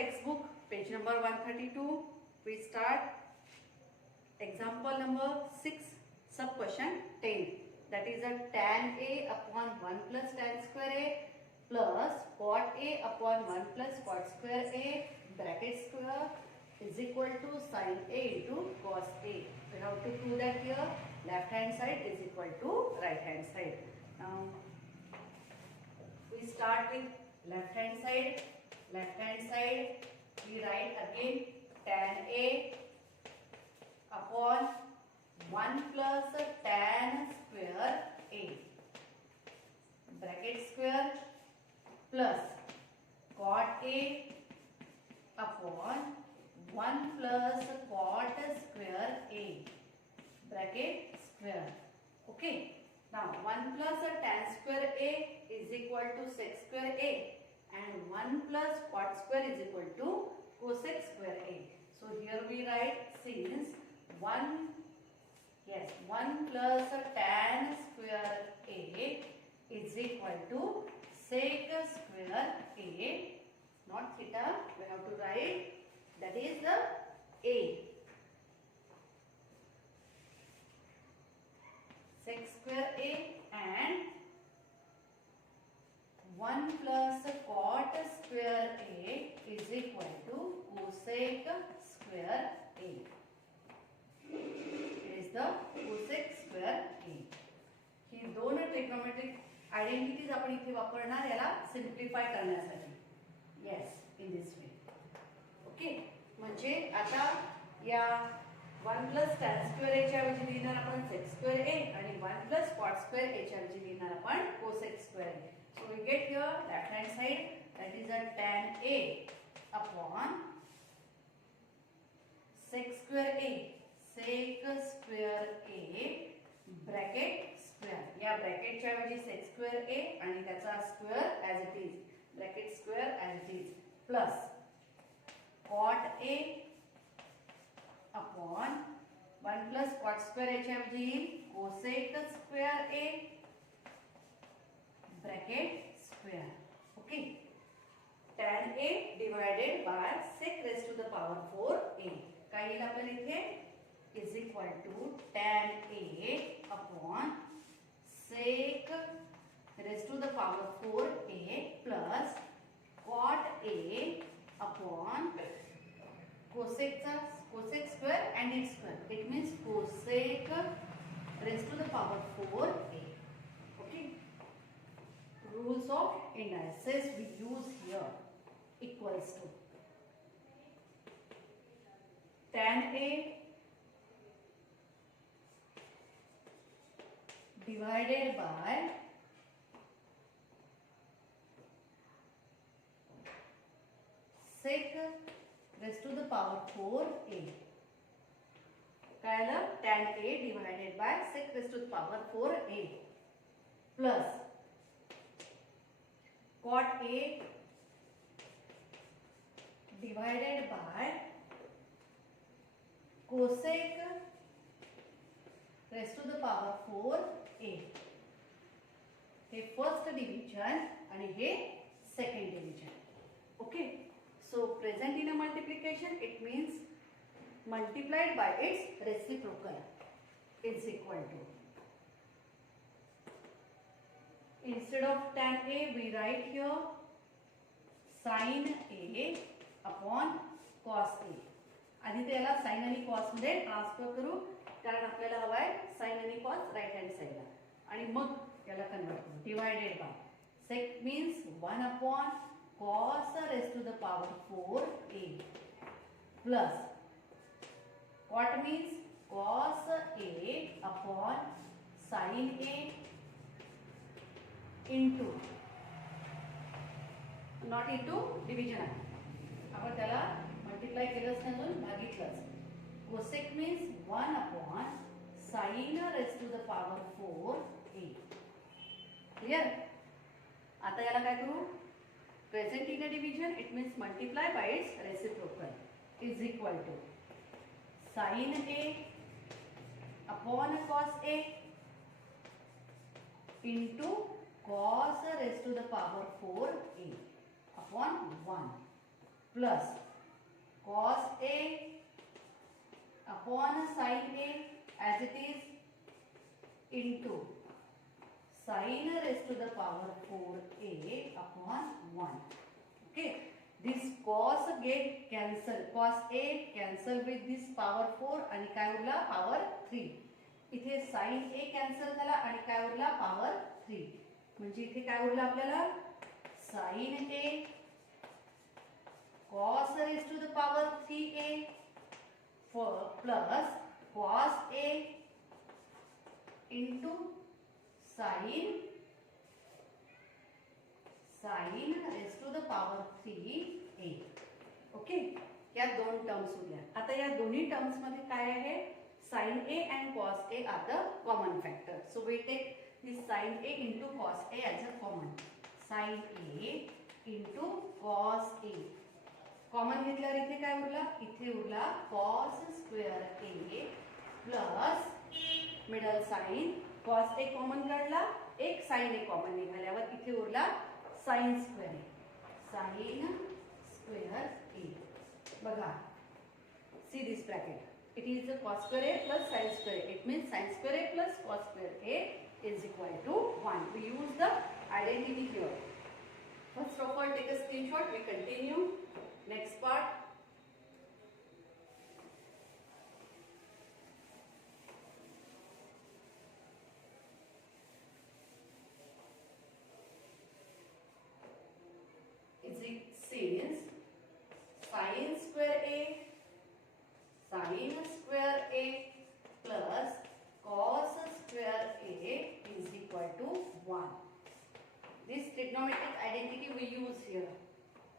textbook, page number 132. We start example number 6, sub question 10. That is a tan A upon 1 plus tan square A plus cot A upon 1 plus cot square A bracket square is equal to sin A into cos A. We have to prove that here left hand side is equal to right hand side. Now we start with left hand side. Left hand side we write again tan A upon 1 plus tan square A bracket square plus cot A upon 1 plus cot square A bracket square. Okay. Now 1 plus tan square A is equal to sec square A and 1 plus cot square is equal to cosec square A. So here we write since 1 plus tan square A is equal to sec square A, not theta, we have to write that is the A. Sec square A and 1 plus cot square A is equal to cosec square A. It is the cosec square A. ही दोन trigonometric identities आपण इथे वापरणार याला सिम्प्लिफाय करण्यासाठी. Yes, in this way. Okay, म्हणजे आता या 1 plus tan square ए च्या ऐवजी लिहिणार आपण सेक स्क्वेअर ए आणि 1 प्लस कॉट स्क्वेअर ए च्या ऐवजी लिहिणार आपण cosec square A. So we get here left hand side that is a tan A upon sec square A, sec square A bracket square. या ब्रॅकेट च्या ऐवजी sec square A आणि त्याचा square as it is, bracket square as it is, plus cot A upon 1 plus cot square A च्या ऐवजी cosec square A bracket square. Okay. tan A divided by sec raised to the power 4A. काय लिहिलं आपल्याला इथे is equal to tan A upon sec raised to the power 4A plus cot A upon cosec square and its square. It means cosec raised to the power 4A. Okay. Rules of indices we use here. Equals to tan A divided by sec raised to the power 4A. काय आलं? tan A divided by sec raised to the power 4A plus cot A divided by cosec raised to the power 4A. हे first division आणि हे second division. Okay, so present in a multiplication it means multiplied by its reciprocal is equal to, instead of tan A we write here sin A upon cos A. आधी त्याला sin आणि cos मध्ये ट्रान्सफर करू कारण आपल्याला हवाय sin आणि cos राइट हँड साइडला आणि मग याला कन्वर्ट करू. Divided by sec means 1 upon cos raised to the power 4A plus cot means cos A upon sin A into, not into division आहे, आपण त्याला मल्टिप्लाय केलंच नाही अजून भागितलंच. cosec means 1 upon sin raised to the power 4A. Clear? आता याला काय करू? Present in a division it means multiply by its reciprocal is equal to sin A upon cos A into cos raised to the power 4A upon 1. plus cos A upon sin A as it is into sin raised to the power 4A upon 1. Okay, this cos get cancel, cos A cancel with this power 4 आणि काय उरला power 3. इथे sin A cancel झाला आणि काय उरला power 3. म्हणजे इथे काय उरला आपल्याला sin A cos raised to the power 3A plus cos A into sin raised to the power 3A. Okay, या दोन टर्म्स उरल्या. आता या दोन्ही टर्म्स मध्ये काय आहे sin A and cos A are the common factor. So we take this sin A into cos A as a common. Sin A into cos A. Common घेतल्यावर इथे काय उरला, इथे उरला cos square A plus middle sine cos A common काढला, एक sin A कॉमन निघाल्यावर इथे उरला sin स्क्वेअर A. बघा, see this bracket. It is the cos square A plus sin square A. It means sin square A plus cos square A is equal to 1. We use the identity here. First of all, take a screenshot. We continue. Next part. It says sin square A plus cos square A is equal to 1. This trigonometric identity we use here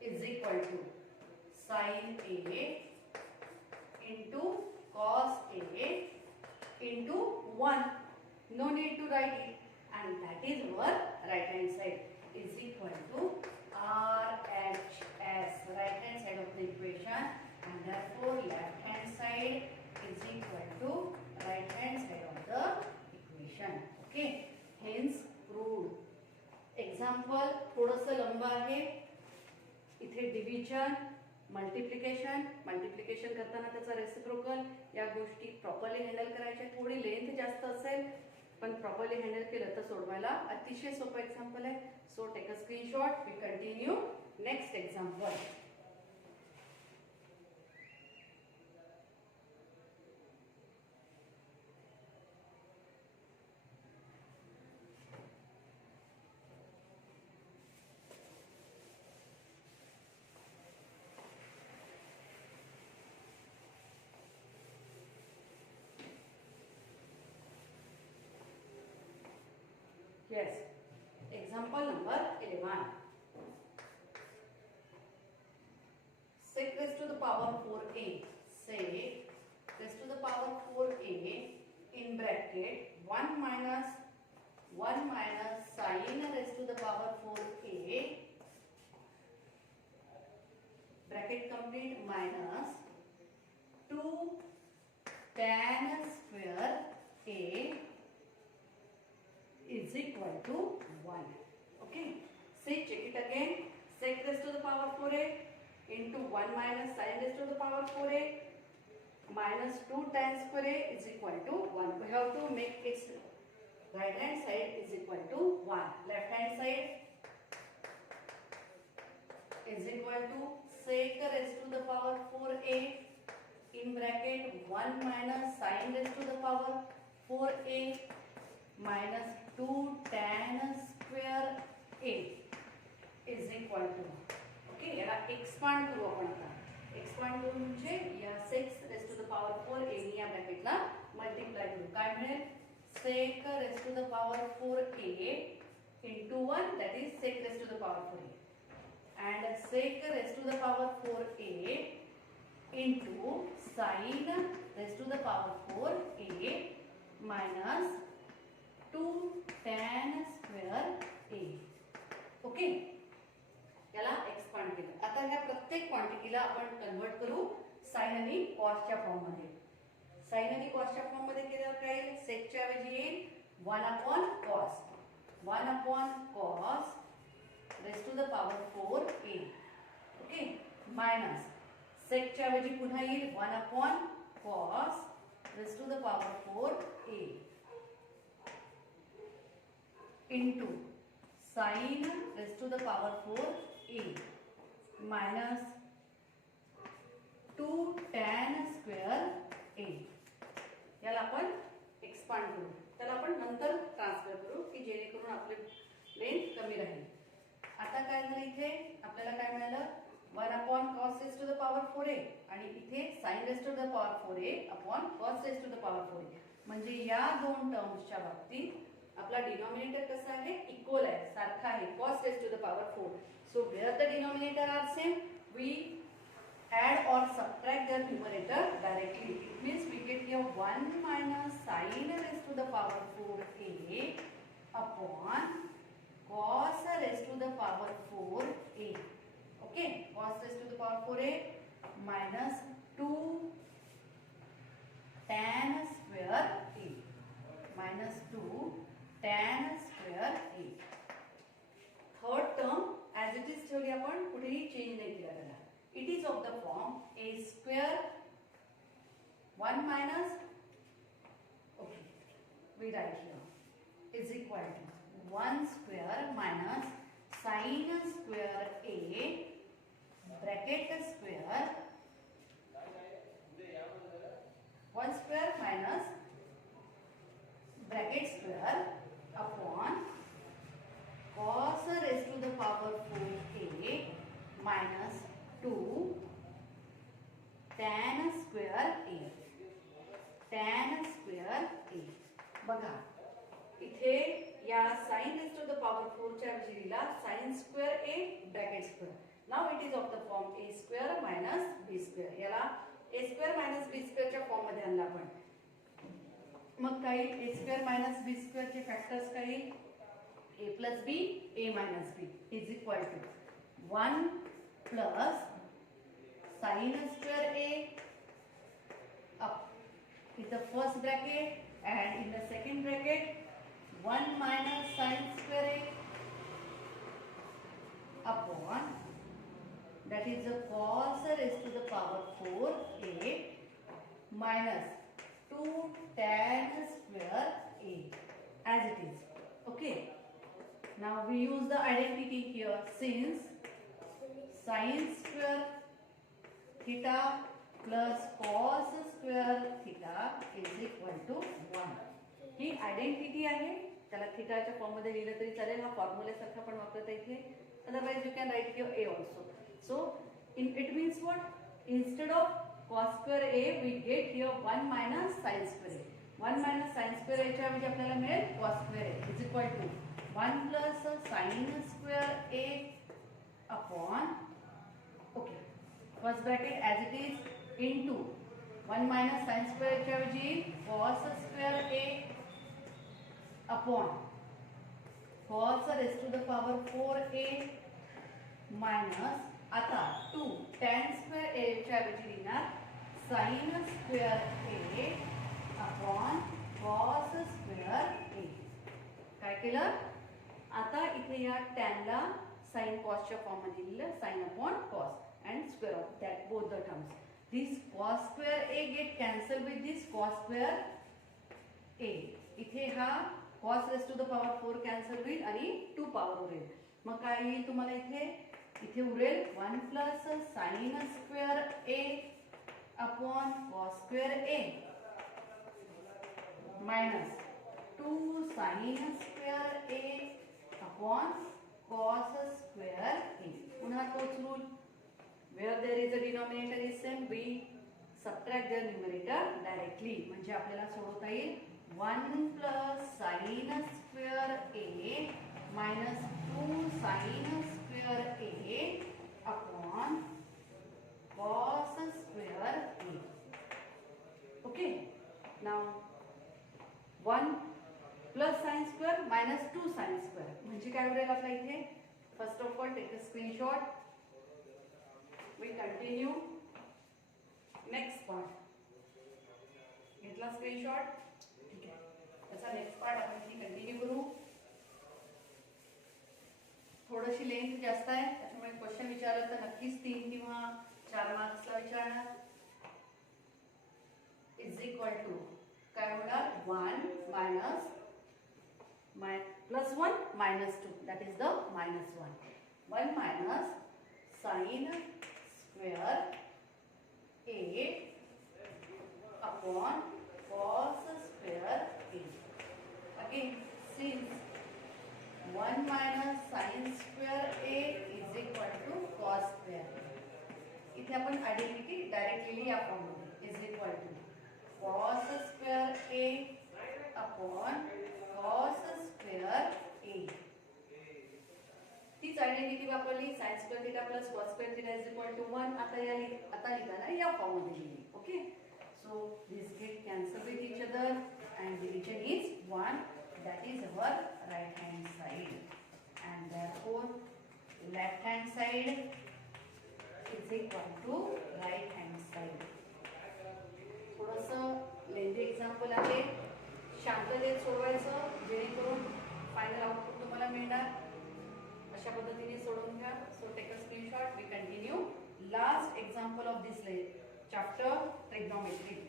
is equal to sin A into cos A into 1. No need to write it, and that is our right hand side is equal to RHS, right hand side of the equation, and therefore left hand side is equal to right hand side of the equation. Okay, hence proved. Example थोडंसं लंब आहे. इथे division, multiplication करताना त्याचा रेसिप्रोकल, या गोष्टी properly handle करायच्या. थोडी लेंथ जास्त असेल पण प्रॉपरली हँडल केलं तर सोडवायला अतिशय सोपं एक्झाम्पल आहे. So take a screenshot. We continue. Next example. Yes. Example number 11. Sec raised to the power 4a. Sec raised to the power 4a in bracket 1 minus sin raised to the power 4a bracket complete minus 2 tan square a is equal to 1. Okay. See, check it again. Sec raised to the power 4a into 1 minus sin raised to the power 4a minus 2 tan square a is equal to 1. We have to make its right hand side is equal to 1. Left hand side is equal to sec raised to the power 4a in bracket 1 minus sin raised to the power 4a minus 2 tan square a is equal to. Okay, याला एक्सपांड करू आपण आता. एक्सपांड करून म्हणजे या sec raised to the power 4a नी या ब्रॅकेटला मल्टिप्लाय करू. काय मिळेल? sec raised to the power 4a into 1, that is sec raised to the power 4a, and sec raised to the power 4a into sin raised to the power 4a minus 2 tan square a. Okay, याला एक्सपांड केलं. आता ह्या प्रत्येक क्वांटिटीला आपण कन्वर्ट करू साइन आणि कॉसच्या फॉर्म मध्ये. साइन आणि कॉसच्या फॉर्म मध्ये केल्यावर काय येईल? सेकच्या ऐवजी येईल 1 upon cos. 1 upon cos raised to the power 4a. Okay, minus सेकच्या ऐवजी पुन्हा येईल 1 upon cos raise to the power 4a into sine raise to the power 4a minus 2 tan square a. याला आपण एक्सपांड करू, त्याला आपण नंतर ट्रान्सफर करू की जेणेकरून आपले लेंथ कमी राहील. आता काय झालं, इथे आपल्याला काय मिळालं 1 upon cos raise to the power 4a आणि इथे sine raise to the power 4a upon cos raise to the power 4a. म्हणजे या दोन टर्म्सच्या बाबतीत आपला डिनॉमिनेटर कसा आहे, इक्वल आहे, सारखा आहे, cos raise to the power 4. So where the denominator are same we add or subtract their numerator directly. It means we get here 1 minus sin raised to the power 4a upon cos raised to the power 4a. Okay, cos raised to the power 4a minus 2 tan square a minus 2 tan square a. Third term as it is ठेवली आपण, कुठेही चेंज नाही केला त्याला. It is of the form a square 1 minus, okay, we write here is equal to 1 square minus sin square a bracket square 1 square minus bracket square upon cos raised to the power 4a minus 2 tan square a. tan square a. बघा इथे या sin raised to the power 4 च्या ऐवजी लिहिला sin square a bracket square. Now it is of the form a square minus b square. याला a square minus b square च्या फॉर्म मध्ये आणला आपण. मग काही a square minus b square चे फॅक्टर्स काही a plus b a minus b is equal to 1 plus sin square a up in the first bracket and in the second bracket 1 minus sin square a upon that is the cos raised to the power 4a minus 2 tan square a as it is. Okay, now we use the identity here since sin square theta plus cos square theta is equal to 1. ही आयडेंटिटी आहे, त्याला थीटाच्या फॉर्म मध्ये लिहिलं तरी चालेल. हा फॉर्म्युला सारखा पण वापरता इथे, otherwise you can right here a also. So it means what, instead of cos square a we get here 1 minus sin square a. 1 minus sin square a च्या ऐवजी आपल्याला मिळेल cos square a is equal to 1 plus sin square a upon, okay, first bracket as it is into 1 minus sin square च्या ऐवजी cos square a upon cos raised to the power 4a minus आता 2 tan square a च्या ऐवजी लिहिणार sin square a upon cos square a. काय केलं, आता इथे या tan ला sin cos च्या फॉर्म मध्ये लिहिलं, sin upon cos and square of that both the terms. This cos square a get cancel with this cos square a. इथे हा cos raised to the power 4 कॅन्सल होईल आणि 2 पॉवर उरेल. मग काय येईल तुम्हाला इथे उरेल 1 plus sin square a upon cos square a minus 2 sin square a upon cos square a. पुन्हा तोच rule, where there is a denominator is same we subtract their numerator directly. म्हणजे आपल्याला सोडवता येईल 1 plus sin square a minus 2 sin square a upon cos square a. Okay, now 1 plus sin square minus 2 sin square म्हणजे काय उरेल आपल्या इथे. First of all take a screenshot. We continue next part. घेतला स्क्रीनशॉट, ठीक आहे. त्याचा नेक्स्ट पार्ट आपण कंटिन्यू करू. थोडीशी लेंथ जास्त आहे त्यामुळे क्वेश्चन विचारलं तर नक्कीच 3 किंवा 4 मार्क्सला विचारणार. इज इक्वल टू काय होणार 1 मायनस प्लस 1 मायनस 2 that is the minus 1 minus sine square A upon cos square a. Again, since 1 minus sin square a is equal to cos square a. इथे आपण आयडेंटिटी डायरेक्ट लिहिली या फॉर्म मध्ये is equal to cos square a upon cos square a. तीच आयडेंटिटी वापरली sin square theta plus cos square theta is equal to 1. आता लिहिताना या फॉर्म मध्ये लिहिली. Okay. So these get cancelled with each other and the division is 1, that is our right hand side, and therefore left hand side is equal to right hand side. थोडंसं lengthy example आहे, शांततेत सोडवायचं जेणेकरून final output तुम्हाला मिळणार. अशा पद्धतीने सोडवून घ्या. So take a screenshot. We continue. Last example of this chapter trigonometry.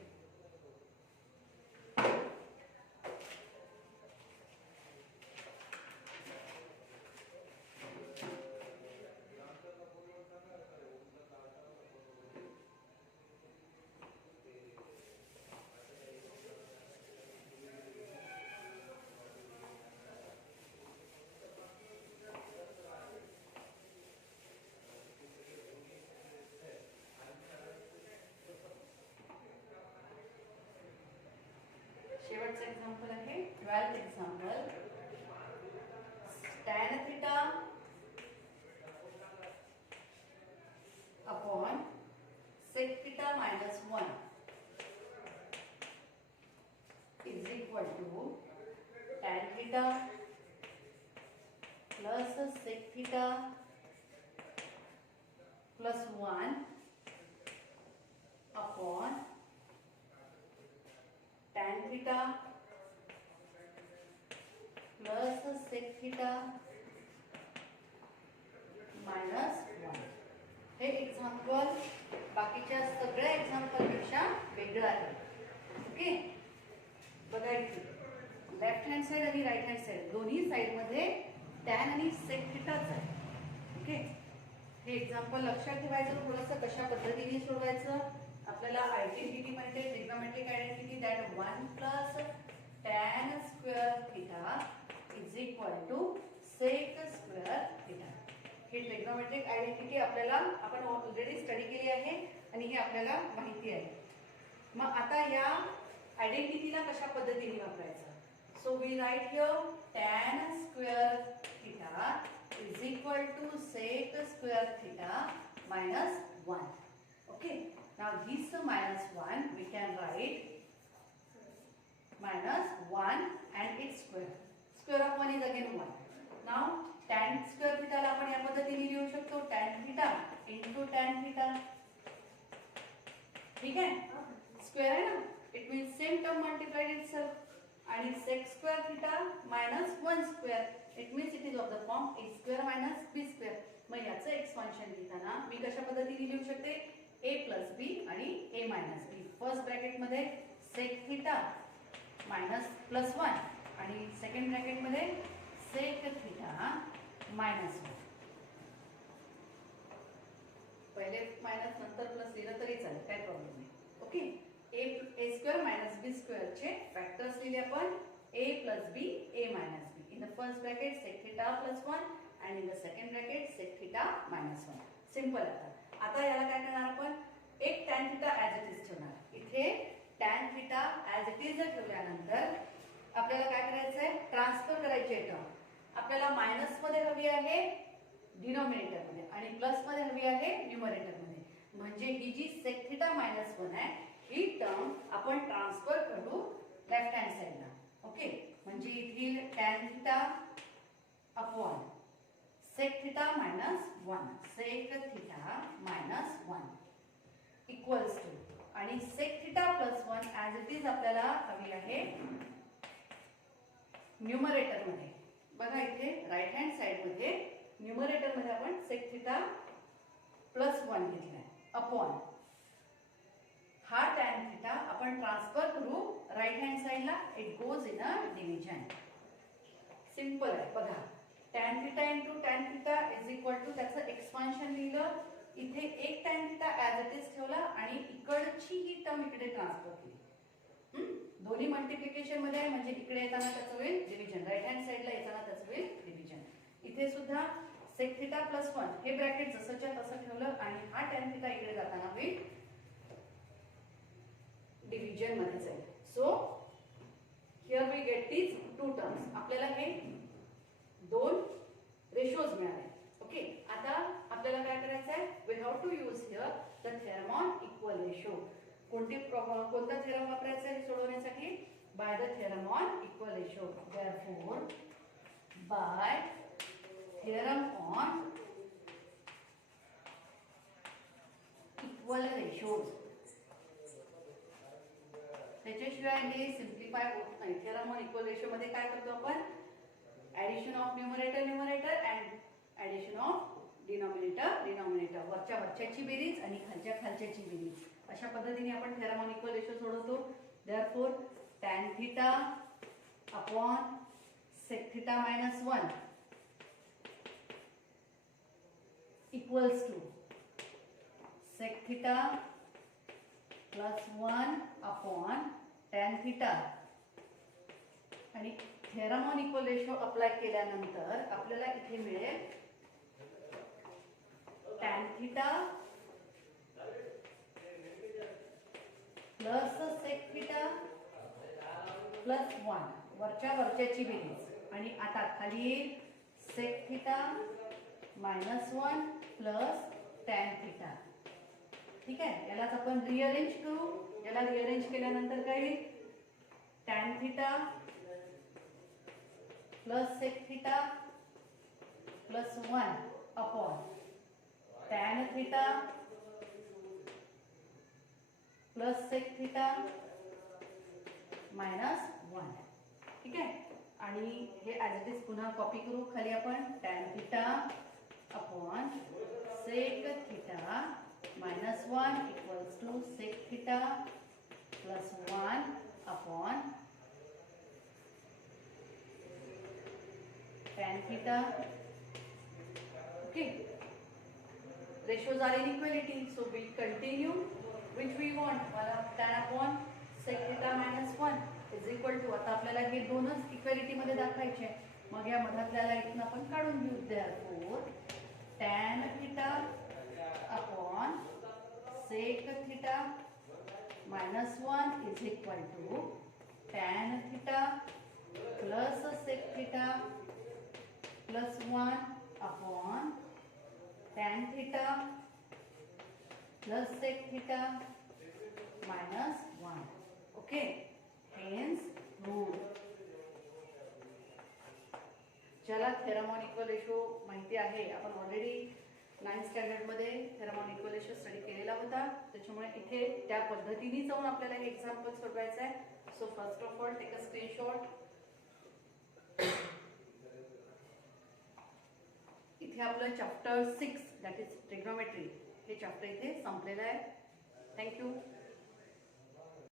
शेवटचं एक्झाम्पल आहे 12th example. tan theta upon sec theta minus 1 is equal to tan theta plus sec theta plus 1 upon tan theta plus sec theta minus 1. हे एक्झाम्पल बाकीच्या सगळ्या एक्झाम्पल पेक्षा वेगळं आहे. ओके. बघा इथे left hand side आणि राईट हँड साइड दोन्ही साइड मध्ये tan आणि sec thetaच आहे. ओके. हे एक्झाम्पल लक्षात ठेवायचं. थोडंसं कशा पद्धतीने सोडवायचं. आपल्याला आयडेंटिटी माहिती आहे, trigonometric identity, that 1 plus tan square theta is equal to sec square theta. ही ट्रिग्नोमेट्रिक आयडेंटिटी आपल्याला आपण ऑलरेडी स्टडी केली आहे आणि हे आपल्याला माहिती आहे. मग आता या आयडेंटिटीला कशा पद्धतीने वापरायचं. So we write here tan square theta is equal to sec square theta minus 1. Okay. Now this minus 1 we can write minus 1 and its square. Square of 1 is again 1. Now tan square theta ला आपण या पद्धतीने लिहू शकतो tan theta into tan theta. ठीक आहे. Square आहे ना. It means same term multiplied itself. आणि sec square theta minus 1 square. It means it is of the form a square minus b square. मग याचं एक्सपान्शन लिहिताना मी कशा पद्धतीने लिहू शकते a प्लस बी आणि a minus B. First bracket मध्ये सेक थीटा मायनस प्लस 1 आणि सेकंड ब्रॅकेट मध्ये सेक थीटा मायनस 1. पहिले मायनस नंतर प्लस लिहिलं तरी चालेल, काय प्रॉब्लेम नाही. Okay. a square minus B square चे फॅक्टर्स लिहिले आपण a plus B a minus B. In the first bracket sec theta plus 1 and in the second bracket sec theta minus 1. सिंपल. आता याला काय करणार आपण एक tan theta as it is ठेवणार. इथे tan theta as it is ठेवल्यानंतर आपल्याला काय करायचं आहे ट्रान्सफर करायची आहे टर्म. आपल्याला मायनस मध्ये हवी आहे डिनोमिनेटर मध्ये आणि प्लस मध्ये हवी आहे न्यूमरेटर मध्ये. म्हणजे ही जी sec theta minus 1 आहे ही टर्म आपण ट्रान्सफर करू लेफ्ट हँड साइडला. ओके. म्हणजे इथे tan theta upon sec theta minus 1 sec theta minus 1 equals to आणि sec theta plus 1 as it is आपल्याला हवी आहे न्यूमरेटर मध्ये. बघा इथे राइट हँड साइड मध्ये न्यूमरेटर मध्ये आपण सेक थिटा प्लस 1 घेतलाय अपॉन हा टॅन थिटा आपण ट्रान्सफर करू राईट हँड साइडला. It goes in a division. Simple आहे बघा. Tan theta into tan theta is equal to त्याचं एक्सपान्शन लिहिलं. इथे एक tan theta as it is ठेवला आणि इकडची ही टर्म इकडे ट्रान्सफर केली. दोन्ही मल्टिप्लिकेशन मध्ये आहे म्हणजे इकडे येताना त्याचं होईल डिव्हिजन. राईट हँड साइडला येताना त्याचं होईल डिव्हिजन. इथे सुद्धा सेक थिटा प्लस 1 हे ब्रॅकेट जसंच्या तसं ठेवलं आणि हा टॅन थिटा इकडे जाताना होईल डिव्हिजन मध्ये जाईल. So here we get these two terms. आपल्याला हे दोन रेशोज मिळाले. ओके, आता आपल्याला काय करायचं आहे? We have to use here the theorem on equal ratio. कोणता थेरम वापरायचा आहे सोडवण्यासाठी? By the theorem on equal ratio. Therefore by theorem on equal ratios. त्याच्याशिवाय हे सिम्प्लिफाय होत नाही. थेरम ऑन इक्वल रेशो मध्ये काय करतो आपण? Addition of numerator and addition of denominator. वरच्याची बेरीज आणि खालच्याची बेरीज. अशा पद्धतीने आपण थेरम ऑन इक्वल रेशो सोडवतो. Therefore tan theta upon sec theta minus 1 equals to sec theta plus 1 upon tan theta. आणि theorem on equal ratio apply केल्यानंतर आपल्याला इथे मिळेल tan theta plus sec theta plus 1 वरच्याची बेरीज. आणि आता खाली येईल sec theta minus 1 plus tan theta. ठीक आहे, यालाच आपण रिअरेंज करू. याला रिअरेंज केल्यानंतर काय येईल? Tan theta plus sec theta plus 1 upon tan theta plus sec theta minus 1. ठीक आहे, आणि हे ॲज इट इज पुन्हा कॉपी करू. खाली आपण tan theta upon sec theta minus 1 equals to sec theta plus 1 upon tan theta. Okay, ratios are inequality, so we continue which we want. Tan upon sec theta minus 1 is equal to. आता आपल्याला हे दोनच इक्वॅलिटी मध्ये दाखवायचे. मग या मधातल्याला इथनं आपण काढून घेऊ. Therefore tan theta upon sec theta minus 1 is equal to tan theta plus sec theta plus 1 upon tan theta plus sec theta minus 1. Okay, hence proved. ज्याला थेरम ऑन इक्वल रेशो माहिती आहे, आपण ऑलरेडी 9th स्टँडर्ड मध्ये theorem on equal ratio study केलेला होता. त्याच्यामुळे इथे त्या पद्धतीने जाऊन आपल्याला हे एक्झाम्पल सोडवायचं आहे. So first of all take a screenshot. इथे आपलं चॅप्टर 6 दॅट इज ट्रिग्नोमेट्री हे चॅप्टर इथे संपलेलं आहे. थँक्यू.